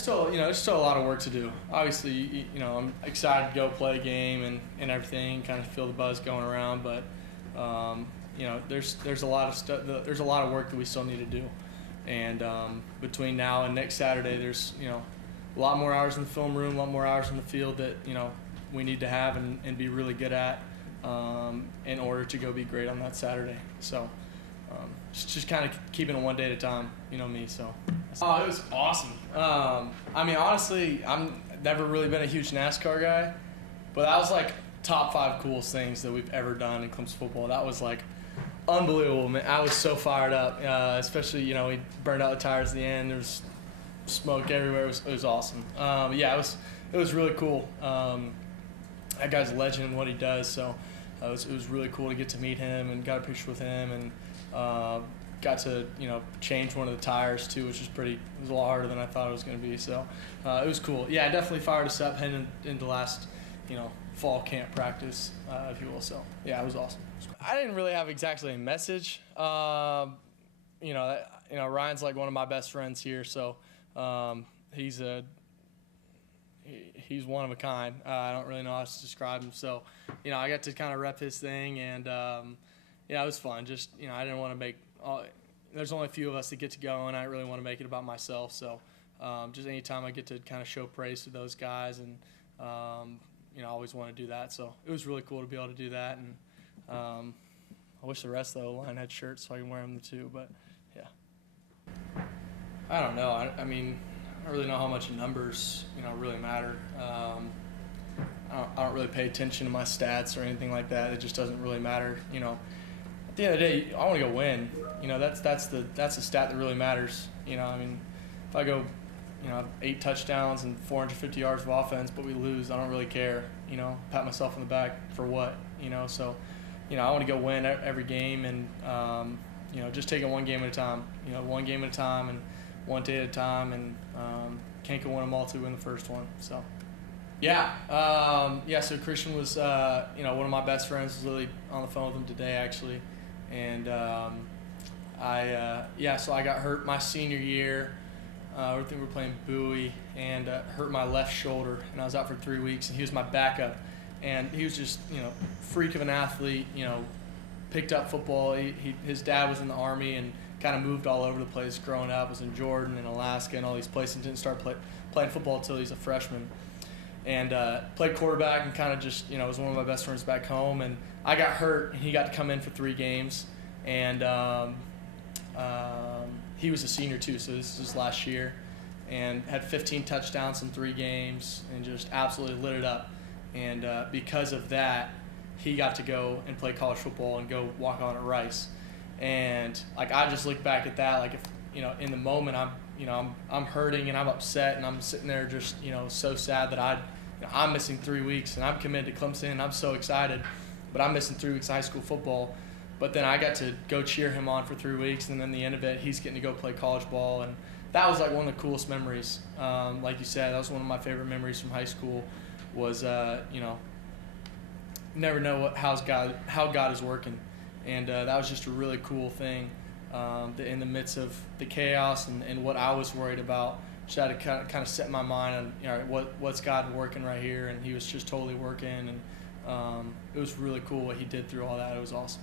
there's still a lot of work to do. Obviously, I'm excited to go play a game and everything, kind of feel the buzz going around. But there's a lot of stuff. There's a lot of work that we still need to do. And between now and next Saturday, there's a lot more hours in the film room, a lot more hours in the field that we need to have and be really good at in order to go be great on that Saturday. So just kind of keeping it one day at a time, me. So it was awesome. I mean, honestly, I'm never really been a huge NASCAR guy, but that was like top 5 coolest things that we've ever done in Clemson football. That was like unbelievable, man. I was so fired up, especially we burned out the tires at the end. There was smoke everywhere. It was awesome. It was really cool. That guy's a legend in what he does, so it was really cool to get to meet him and got a picture with him and got to change one of the tires too, which was a lot harder than I thought it was going to be. So it was cool. Yeah, it definitely fired us up heading into last fall camp practice, if you will. So yeah, it was awesome. I didn't really have exactly a message. Ryan's like one of my best friends here, so he's one of a kind. I don't really know how to describe him. So, I got to kind of rep his thing, and it was fun. Just I didn't want to make. There's only a few of us that get to go, and I didn't really want to make it about myself. So, just anytime I get to kind of show praise to those guys, and I always want to do that. So it was really cool to be able to do that, and I wish the rest of the line had shirts so I can wear them too. But yeah, I don't know. I mean, I don't really know how much numbers really matter. I don't really pay attention to my stats or anything like that. It just doesn't really matter. At the end of the day, I want to go win. That's the stat that really matters. I mean, if I go, 8 touchdowns and 450 yards of offense, but we lose, I don't really care. Pat myself on the back for what? So, I want to go win every game and just take it one game at a time. One game at a time and one day at a time, and can't go win them all to win the first one. So. So Christian was, one of my best friends. Was literally on the phone with him today, actually, and so I got hurt my senior year. I think we were playing Bowie, and hurt my left shoulder, and I was out for 3 weeks. And he was my backup, and he was just, freak of an athlete. Picked up football. His dad was in the Army and kind of moved all over the place growing up. Was in Jordan and Alaska and all these places. And didn't start playing football until he's a freshman. And played quarterback and kind of just, was one of my best friends back home. And I got hurt, and he got to come in for 3 games. And he was a senior too, so this is his last year. And had 15 touchdowns in 3 games and just absolutely lit it up. And because of that, he got to go and play college football and go walk on at Rice. And I just look back at that, if in the moment I'm hurting and I'm upset and I'm sitting there just so sad that I'm missing 3 weeks and I'm committed to Clemson and I'm so excited, but I'm missing 3 weeks of high school football. But then I got to go cheer him on for 3 weeks, and then the end of it, he's getting to go play college ball, and that was one of the coolest memories. Like you said, that was one of my favorite memories from high school. Was never know how God is working, and that was just a really cool thing. That in the midst of the chaos and what I was worried about, just had to kind of set my mind on what's God working right here, and He was just totally working, and it was really cool what He did through all that. It was awesome.